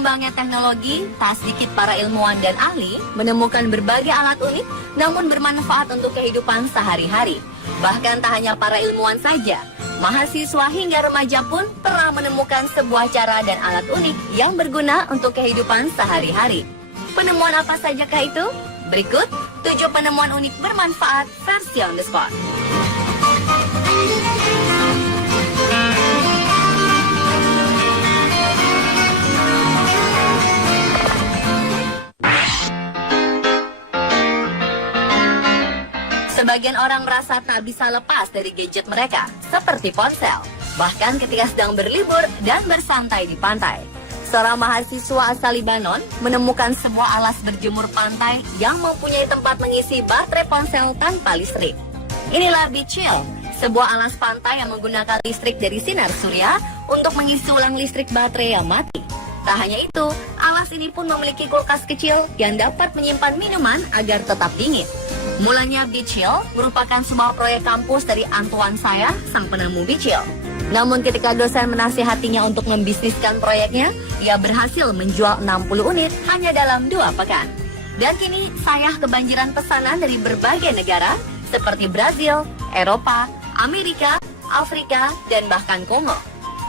berkembangnya teknologi, tak sedikit para ilmuwan dan ahli menemukan berbagai alat unik namun bermanfaat untuk kehidupan sehari-hari. Bahkan tak hanya para ilmuwan saja, mahasiswa hingga remaja pun telah menemukan sebuah cara dan alat unik yang berguna untuk kehidupan sehari-hari. Penemuan apa sajakah itu? Berikut 7 penemuan unik bermanfaat versi on the spot. Sebagian orang merasa tak bisa lepas dari gadget mereka, seperti ponsel, bahkan ketika sedang berlibur dan bersantai di pantai. Seorang mahasiswa asal Libanon menemukan sebuah alas berjemur pantai yang mempunyai tempat mengisi baterai ponsel tanpa listrik. Inilah BeChill, sebuah alas pantai yang menggunakan listrik dari sinar surya untuk mengisi ulang listrik baterai yang mati. Tak hanya itu, alas ini pun memiliki kulkas kecil yang dapat menyimpan minuman agar tetap dingin. Mulanya BeChill merupakan sebuah proyek kampus dari Antoine Sayah, sang penemu BeChill. Namun ketika dosen menasihatinya untuk membisniskan proyeknya, ia berhasil menjual 60 unit hanya dalam 2 pekan. Dan kini Sayah kebanjiran pesanan dari berbagai negara seperti Brazil, Eropa, Amerika, Afrika, dan bahkan Kongo.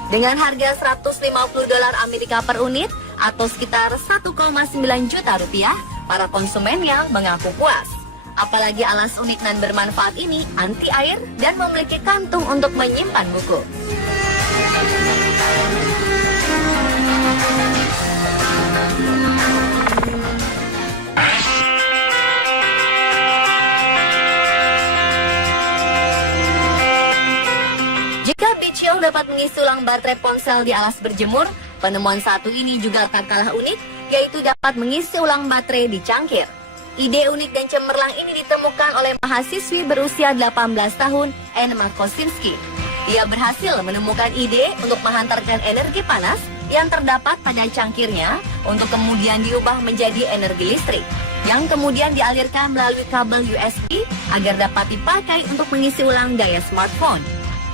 Dengan harga $150 Amerika per unit atau sekitar 1,9 juta rupiah, para konsumennya mengaku puas. Apalagi alas unik dan bermanfaat ini anti air dan memiliki kantung untuk menyimpan buku. Jika BeChill dapat mengisi ulang baterai ponsel di alas berjemur, penemuan satu ini juga tak kalah unik, yaitu dapat mengisi ulang baterai di cangkir. Ide unik dan cemerlang ini ditemukan oleh mahasiswi berusia 18 tahun, Anne Makosinski. Ia berhasil menemukan ide untuk menghantarkan energi panas yang terdapat pada cangkirnya untuk kemudian diubah menjadi energi listrik, yang kemudian dialirkan melalui kabel USB agar dapat dipakai untuk mengisi ulang daya smartphone.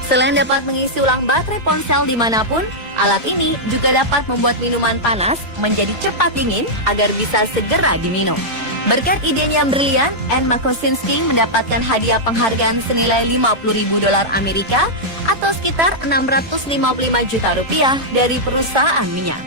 Selain dapat mengisi ulang baterai ponsel dimanapun, alat ini juga dapat membuat minuman panas menjadi cepat dingin agar bisa segera diminum. Berkat idenya yang brilian, Anne Makosinski mendapatkan hadiah penghargaan senilai $50.000 Amerika atau sekitar 655 juta rupiah dari perusahaan minyak.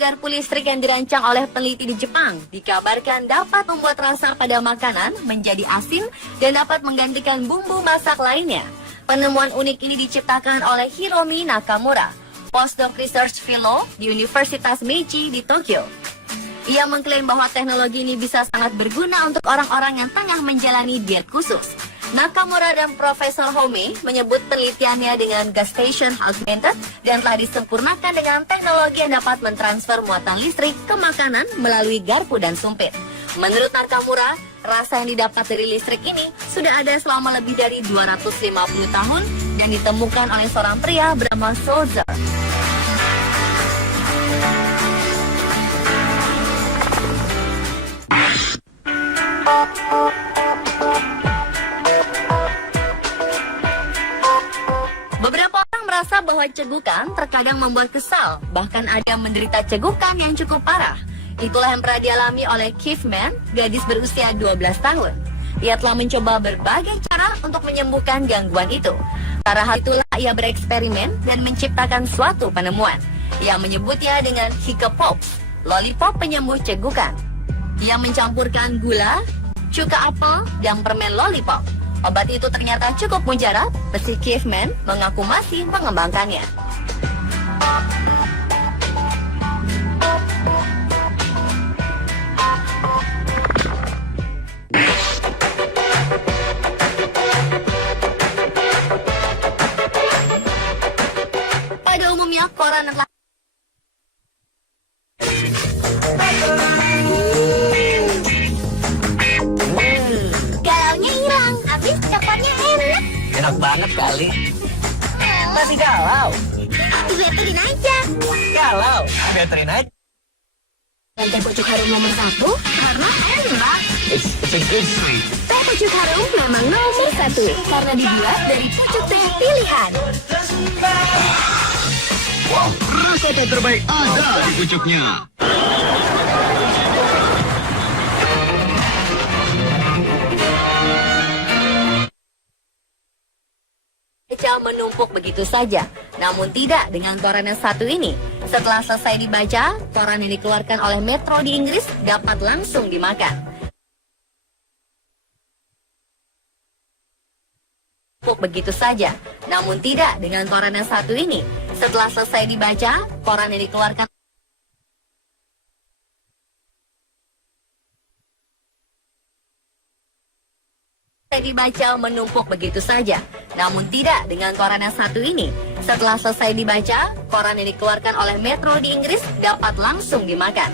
Garpu listrik yang dirancang oleh peneliti di Jepang dikabarkan dapat membuat rasa pada makanan menjadi asin dan dapat menggantikan bumbu masak lainnya. Penemuan unik ini diciptakan oleh Hiromi Nakamura, postdoc research fellow di Universitas Meiji di Tokyo. Ia mengklaim bahwa teknologi ini bisa sangat berguna untuk orang-orang yang tengah menjalani diet khusus. Nakamura dan Profesor Home menyebut penelitiannya dengan gas station augmented dan telah disempurnakan dengan teknologi yang dapat mentransfer muatan listrik ke makanan melalui garpu dan sumpit. Menurut Nakamura, rasa yang didapat dari listrik ini sudah ada selama lebih dari 250 tahun dan ditemukan oleh seorang pria bernama Sulzer. Beberapa orang merasa bahwa cegukan terkadang membuat kesal, bahkan ada yang menderita cegukan yang cukup parah. Itulah yang pernah dialami oleh Keith Mann, gadis berusia 12 tahun. Ia telah mencoba berbagai cara untuk menyembuhkan gangguan itu. Karena hal itulah ia bereksperimen dan menciptakan suatu penemuan. Ia menyebutnya dengan Hiccupops, lollipop penyembuh cegukan. Ia mencampurkan gula, cuka apel, dan permen lollipop. Obat itu ternyata cukup mujarab, meski Keith Mann mengaku masih mengembangkannya. Pada umumnya, koran adalah galaunya hilang, habis coklatnya enak. Enak banget kali. Masih galau. Betulin aja. Kalau veterin aja. Dan teh pucuk harum nomor 1 karena enak. It's a good sweet. Teh pucuk harum memang nomor 1 karena dibuat dari pucuk teh pilihan. Rasa teh terbaik ada di pucuknya. Baca menumpuk begitu saja, namun tidak dengan koran yang satu ini. Setelah selesai dibaca, koran yang dikeluarkan oleh Metro di Inggris dapat langsung dimakan. Menumpuk begitu saja, namun tidak dengan koran yang satu ini. Setelah selesai dibaca, koran yang dikeluarkan dibaca menumpuk begitu saja, namun tidak dengan koran yang satu ini. Setelah selesai dibaca, koran yang dikeluarkan oleh Metro di Inggris dapat langsung dimakan.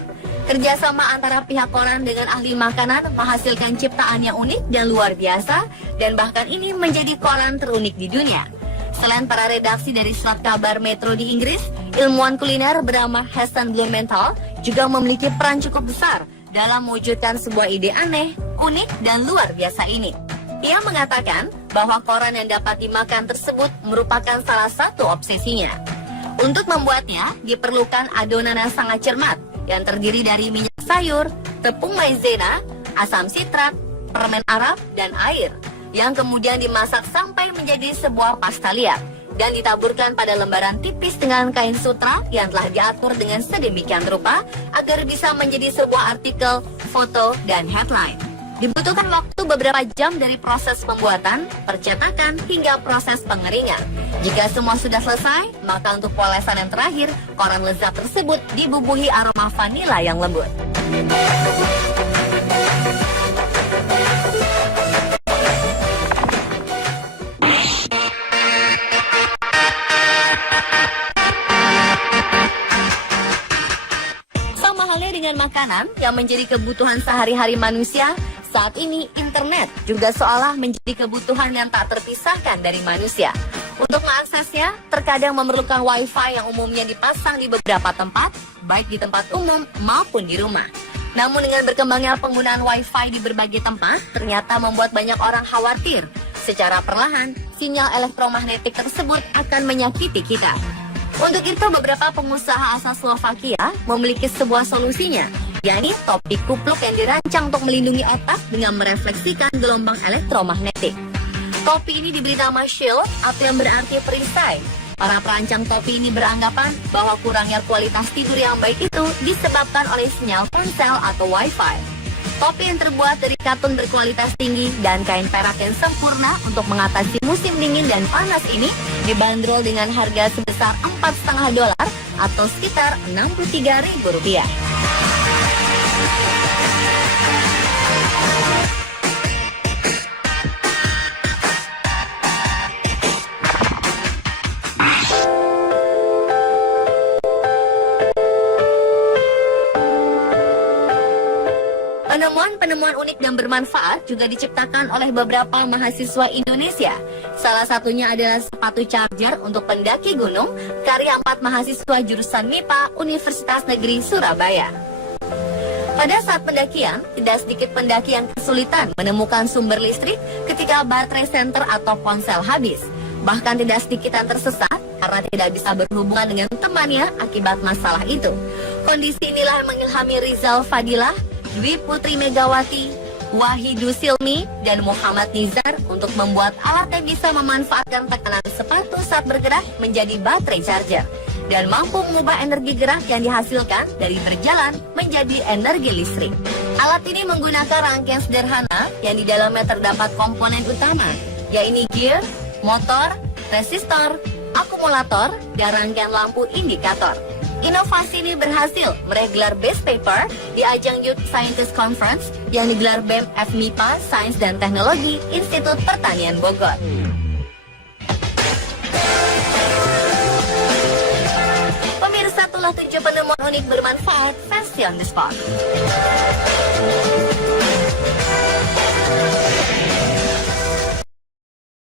Kerjasama antara pihak koran dengan ahli makanan menghasilkan ciptaan yang unik dan luar biasa, dan bahkan ini menjadi koran terunik di dunia. Selain para redaksi dari surat kabar Metro di Inggris, ilmuwan kuliner bernama Hasan Blumenthal juga memiliki peran cukup besar dalam mewujudkan sebuah ide aneh, unik, dan luar biasa ini. Ia mengatakan bahwa koran yang dapat dimakan tersebut merupakan salah satu obsesinya. Untuk membuatnya, diperlukan adonan yang sangat cermat yang terdiri dari minyak sayur, tepung maizena, asam sitrat, permen Arab, dan air, yang kemudian dimasak sampai menjadi sebuah pasta liat dan ditaburkan pada lembaran tipis dengan kain sutra yang telah diatur dengan sedemikian rupa agar bisa menjadi sebuah artikel, foto, dan headline. Dibutuhkan waktu beberapa jam dari proses pembuatan, percetakan, hingga proses pengeringan. Jika semua sudah selesai, maka untuk polesan yang terakhir, koran lezat tersebut dibubuhi aroma vanila yang lembut. Sama halnya dengan makanan yang menjadi kebutuhan sehari-hari manusia, saat ini internet juga seolah menjadi kebutuhan yang tak terpisahkan dari manusia. Untuk mengaksesnya, terkadang memerlukan wifi yang umumnya dipasang di beberapa tempat, baik di tempat umum maupun di rumah. Namun dengan berkembangnya penggunaan wifi di berbagai tempat, ternyata membuat banyak orang khawatir. Secara perlahan, sinyal elektromagnetik tersebut akan menyakiti kita. Untuk itu, beberapa pengusaha asal Slovakia memiliki sebuah solusinya, yakni topi kupluk yang dirancang untuk melindungi otak dengan merefleksikan gelombang elektromagnetik. Topi ini diberi nama shield atau yang berarti perisai. Para perancang topi ini beranggapan bahwa kurangnya kualitas tidur yang baik itu disebabkan oleh sinyal ponsel atau wifi. Topi yang terbuat dari katun berkualitas tinggi dan kain perak yang sempurna untuk mengatasi musim dingin dan panas ini dibanderol dengan harga sebesar $4,5 atau sekitar Rp63.000. Penemuan-penemuan unik dan bermanfaat juga diciptakan oleh beberapa mahasiswa Indonesia. Salah satunya adalah sepatu charger untuk pendaki gunung, karya 4 mahasiswa jurusan MIPA Universitas Negeri Surabaya. Pada saat pendakian, tidak sedikit pendaki yang kesulitan menemukan sumber listrik ketika baterai senter atau ponsel habis. Bahkan tidak sedikit yang tersesat karena tidak bisa berhubungan dengan temannya akibat masalah itu. Kondisi inilah yang mengilhami Rizal Fadilah, Dwi Putri Megawati, Wahidu Silmi, dan Muhammad Nizar untuk membuat alat yang bisa memanfaatkan tekanan sepatu saat bergerak menjadi baterai charger dan mampu mengubah energi gerak yang dihasilkan dari berjalan menjadi energi listrik. Alat ini menggunakan rangkaian sederhana yang di dalamnya terdapat komponen utama, yaitu gear, motor, resistor, akumulator, dan rangkaian lampu indikator. Inovasi ini berhasil meraih gelar Best Paper di ajang Youth Scientist Conference yang digelar BEM FMIPA Sains dan Teknologi Institut Pertanian Bogor. Pemirsa, itulah 7 penemuan unik bermanfaat versi on the spot.